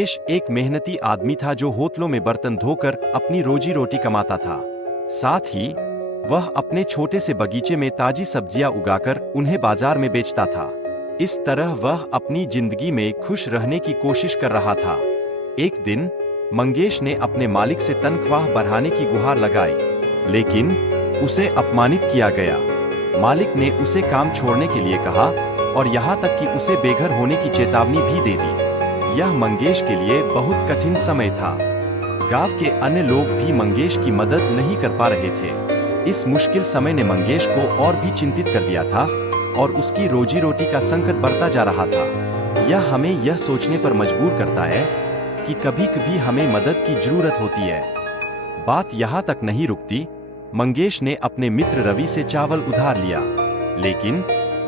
मंगेश एक मेहनती आदमी था जो होटलों में बर्तन धोकर अपनी रोजी रोटी कमाता था। साथ ही वह अपने छोटे से बगीचे में ताजी सब्जियां उगाकर उन्हें बाजार में बेचता था। इस तरह वह अपनी जिंदगी में खुश रहने की कोशिश कर रहा था। एक दिन मंगेश ने अपने मालिक से तनख्वाह बढ़ाने की गुहार लगाई, लेकिन उसे अपमानित किया गया। मालिक ने उसे काम छोड़ने के लिए कहा और यहाँ तक कि उसे बेघर होने की चेतावनी भी दे दी। यह मंगेश के लिए बहुत कठिन समय था। गांव के अन्य लोग भी मंगेश की मदद नहीं कर पा रहे थे। इस मुश्किल समय ने मंगेश को और भी चिंतित कर दिया था और उसकी रोजी रोटी का संकट बढ़ता जा रहा था। यह हमें यह सोचने पर मजबूर करता है कि कभी-कभी हमें मदद की जरूरत होती है। बात यहाँ तक नहीं रुकती। मंगेश ने अपने मित्र रवि से चावल उधार लिया, लेकिन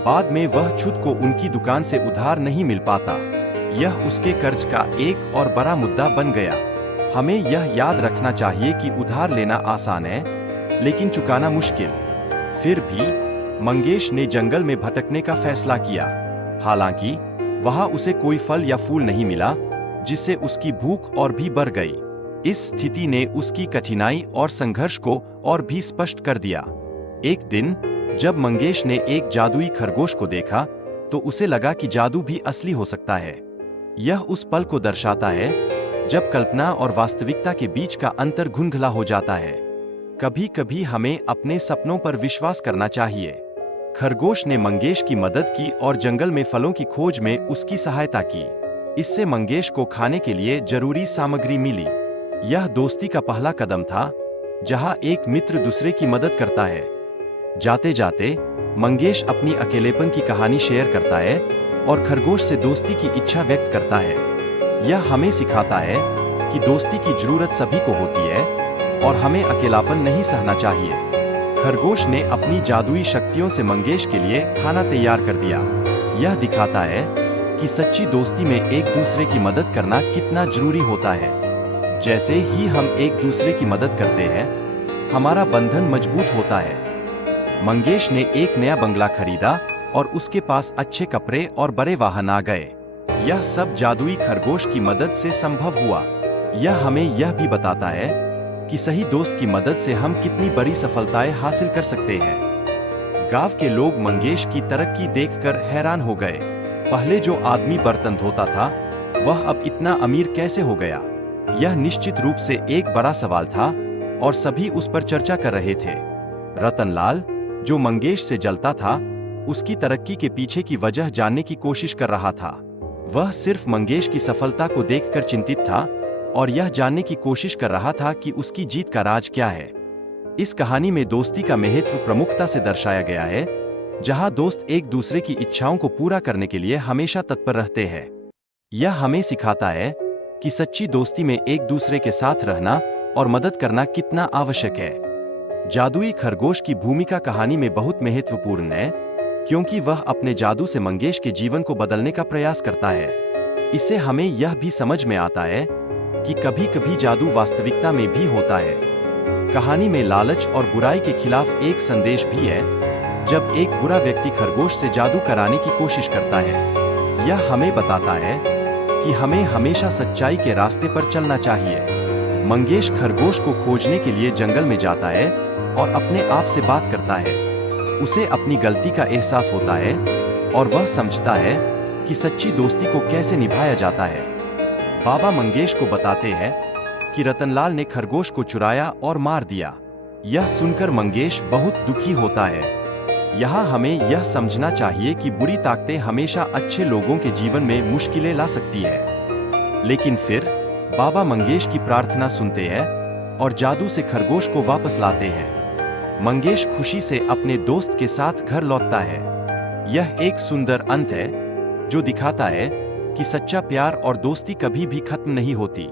बाद में वह खुद को उनकी दुकान से उधार नहीं मिल पाता। यह उसके कर्ज का एक और बड़ा मुद्दा बन गया। हमें यह याद रखना चाहिए कि उधार लेना आसान है, लेकिन चुकाना मुश्किल। फिर भी मंगेश ने जंगल में भटकने का फैसला किया। हालांकि वहां उसे कोई फल या फूल नहीं मिला, जिससे उसकी भूख और भी बढ़ गई। इस स्थिति ने उसकी कठिनाई और संघर्ष को और भी स्पष्ट कर दिया। एक दिन जब मंगेश ने एक जादुई खरगोश को देखा, तो उसे लगा कि जादू भी असली हो सकता है। यह उस पल को दर्शाता है जब कल्पना और वास्तविकता के बीच का अंतर धुंधला हो जाता है। कभी कभी हमें अपने सपनों पर विश्वास करना चाहिए। खरगोश ने मंगेश की मदद की और जंगल में फलों की खोज में उसकी सहायता की। इससे मंगेश को खाने के लिए जरूरी सामग्री मिली। यह दोस्ती का पहला कदम था, जहां एक मित्र दूसरे की मदद करता है। जाते जाते मंगेश अपनी अकेलेपन की कहानी शेयर करता है और खरगोश से दोस्ती की इच्छा व्यक्त करता है। यह हमें सिखाता है कि दोस्ती की जरूरत सभी को होती है और हमें अकेलापन नहीं सहना चाहिए। खरगोश ने अपनी जादुई शक्तियों से मंगेश के लिए खाना तैयार कर दिया। यह दिखाता है कि सच्ची दोस्ती में एक दूसरे की मदद करना कितना जरूरी होता है। जैसे ही हम एक दूसरे की मदद करते हैं, हमारा बंधन मजबूत होता है। मंगेश ने एक नया बंगला खरीदा और उसके पास अच्छे कपड़े और बड़े वाहन आ गए। यह सब जादुई खरगोश की मदद से संभव हुआ। यह हमें यह भी बताता है कि सही दोस्त की मदद से हम कितनी बड़ी सफलताएं हासिल कर सकते हैं। गांव के लोग मंगेश की तरक्की देखकर हैरान हो गए। पहले जो आदमी बर्तन धोता था, वह अब इतना अमीर कैसे हो गया? यह निश्चित रूप से एक बड़ा सवाल था और सभी उस पर चर्चा कर रहे थे। रतनलाल, जो मंगेश से जलता था, उसकी तरक्की के पीछे की वजह जानने की कोशिश कर रहा था। वह सिर्फ मंगेश की सफलता को देखकर चिंतित था और यह जानने की कोशिश कर रहा था कि उसकी जीत का राज क्या है। इस कहानी में दोस्ती का महत्व प्रमुखता से दर्शाया गया है, जहां दोस्त एक दूसरे की इच्छाओं को पूरा करने के लिए हमेशा तत्पर रहते हैं। यह हमें सिखाता है कि सच्ची दोस्ती में एक दूसरे के साथ रहना और मदद करना कितना आवश्यक है। जादुई खरगोश की भूमिका कहानी में बहुत महत्वपूर्ण है, क्योंकि वह अपने जादू से मंगेश के जीवन को बदलने का प्रयास करता है। इससे हमें यह भी समझ में आता है कि कभी-कभी जादू वास्तविकता में भी होता है। कहानी में लालच और बुराई के खिलाफ एक संदेश भी है, जब एक बुरा व्यक्ति खरगोश से जादू कराने की कोशिश करता है। यह हमें बताता है कि हमें हमेशा सच्चाई के रास्ते पर चलना चाहिए। मंगेश खरगोश को खोजने के लिए जंगल में जाता है और अपने आप से बात करता है। उसे अपनी गलती का एहसास होता है और वह समझता है कि सच्ची दोस्ती को कैसे निभाया जाता है। बाबा मंगेश को बताते हैं कि रतनलाल ने खरगोश को चुराया और मार दिया। यह सुनकर मंगेश बहुत दुखी होता है। यहाँ हमें यह समझना चाहिए कि बुरी ताकतें हमेशा अच्छे लोगों के जीवन में मुश्किलें ला सकती है। लेकिन फिर बाबा मंगेश की प्रार्थना सुनते हैं और जादू से खरगोश को वापस लाते हैं। मंगेश खुशी से अपने दोस्त के साथ घर लौटता है। यह एक सुंदर अंत है, जो दिखाता है कि सच्चा प्यार और दोस्ती कभी भी खत्म नहीं होती।